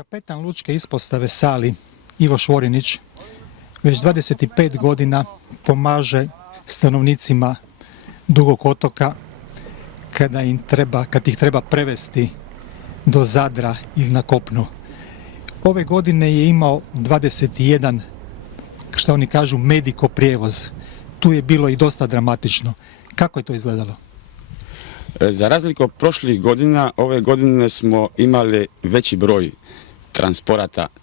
Kapetan lučke ispostave Sali, Ivo Švorinić, već 25 godina pomaže stanovnicima Dugog otoka kad ih treba prevesti do Zadra ili na kopnu. Ove godine je imao 21, što oni kažu, mediko prijevoz. Tu je bilo i dosta dramatično. Kako je to izgledalo? Za razliku od prošlih godina, ove godine smo imali veći broj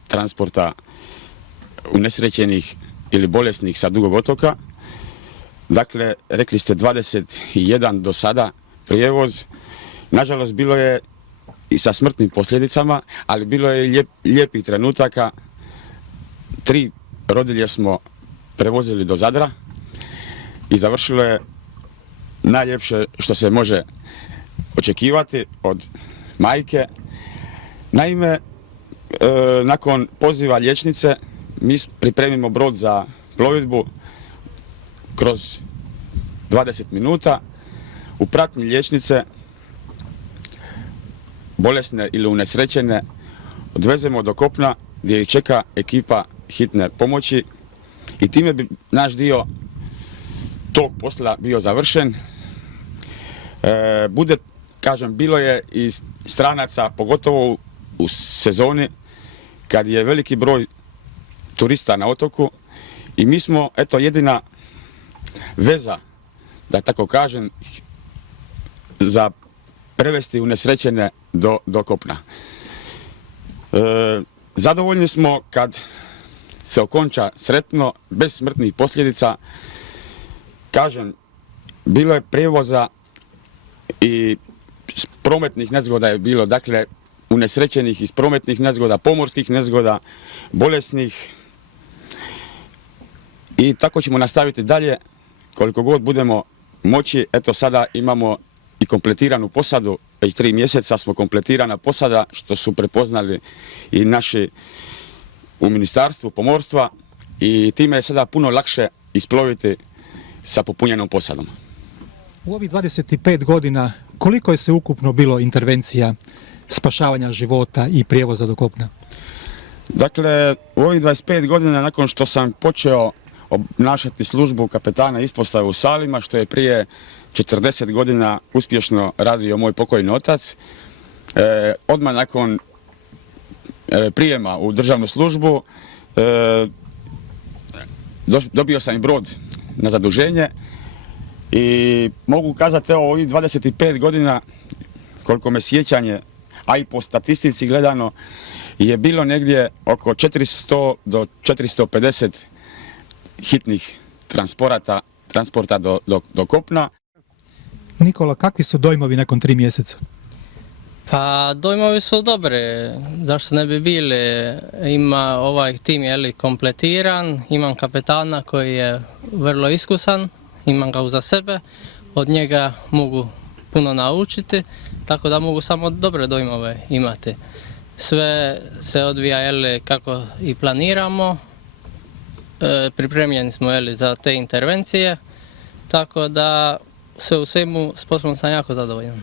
transporta unesrećenih ili bolesnih sa Dugog otoka. Dakle, rekli ste 21 do sada prijevoz. Nažalost, bilo je i sa smrtnim posljedicama, ali bilo je i lijepih trenutaka. 3 rodilje smo prevozili do Zadra i završilo je najljepše što se može očekivati od majke. Naime, nakon poziva liječnice mi pripremimo brod za plovidbu kroz 20 minuta. U pratnji liječnice bolesne ili unesrećene odvezemo do kopna gdje ih čeka ekipa hitne pomoći i time bi naš dio tog posla bio završen. Bilo je i stranaca, pogotovo u sezoni kad je veliki broj turista na otoku i mi smo jedina veza, da tako kažem, za prevesti unesrećene do kopna. Zadovoljni smo kad se okonča sretno, bez smrtnih posljedica. Kažem, bilo je prijevoza i prometnih nezgoda je bilo, dakle, unesrećenih iz prometnih nezgoda, pomorskih nezgoda, bolesnih. I tako ćemo nastaviti dalje koliko god budemo moći. Eto, sada imamo i kompletiranu posadu, već 3 mjeseca smo kompletirana posada, što su prepoznali i naši u Ministarstvu pomorstva i time je sada puno lakše isploviti sa popunjenom posadom. U ovih 25 godina koliko je se ukupno bilo intervencija spašavanja života i prijevoza do kopna? Dakle, u ovih 25 godina nakon što sam počeo obnašati službu kapetana ispostave u Salima, što je prije 40 godina uspješno radio moj pokojni otac, odmah nakon prijema u državnu službu dobio sam i brod na zaduženje i mogu kazati, evo, ovih 25 godina, koliko me sjećanje, a i po statistici gledano, je bilo negdje oko 400 do 450 hitnih transporta do kopna. Nikola, kakvi su dojmovi nakon 3 mjeseca? Pa dojmovi su dobre, zašto ne bi bili. Ima ovaj tim kompletiran, imam kapetana koji je vrlo iskusan, imam ga uza sebe, od njega mogu puno naučiti, tako da mogu samo dobre dojmove imati. Sve se odvija kako i planiramo, pripremljeni smo za te intervencije, tako da sve u svemu s poslom sam jako zadovoljan.